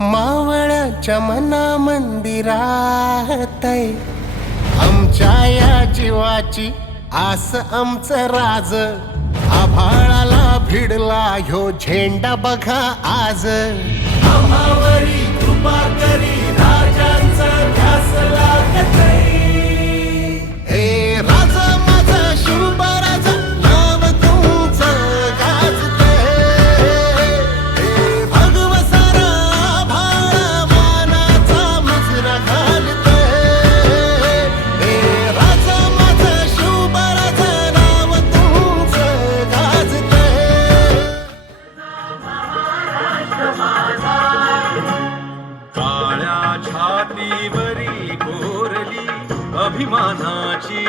मावळ्याच्या मना मंदिरातय आमच्या या जीवाची आस आमचं राज. आभाळाला भिडला ह्यो झेंडा बघा आज. आम्हावरी कृपा करी राजांचा ध्यास लागा. अभिमानाची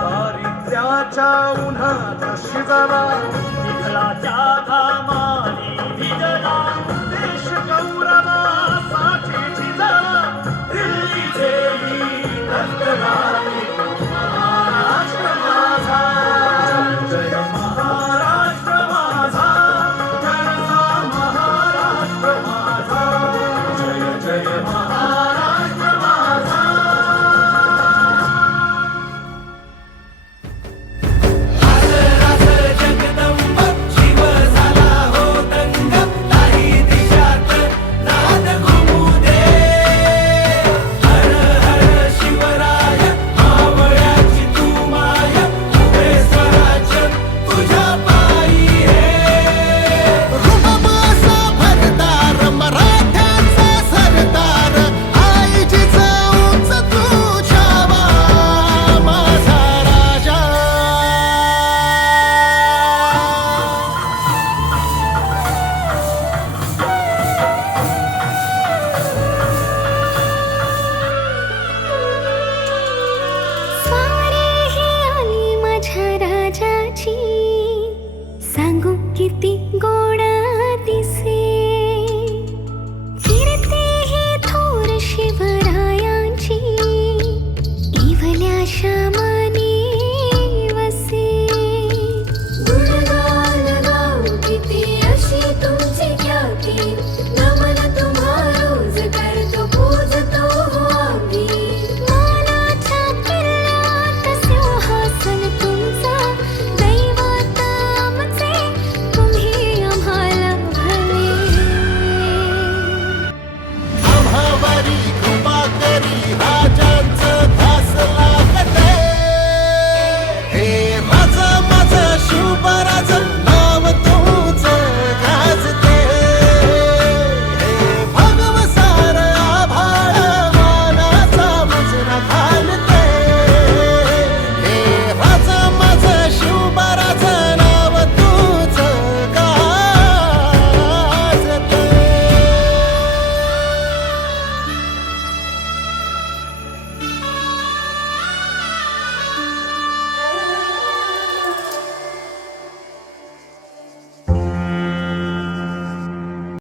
पारित्र्याच्या उन्हात शिजला विठलाच्या धामाने भिजला देश गौरवासाठी झिजला दिल्लीचे ही किती दिसे. फिरते हे थोर शिवरायांची. इवल्या श्यामा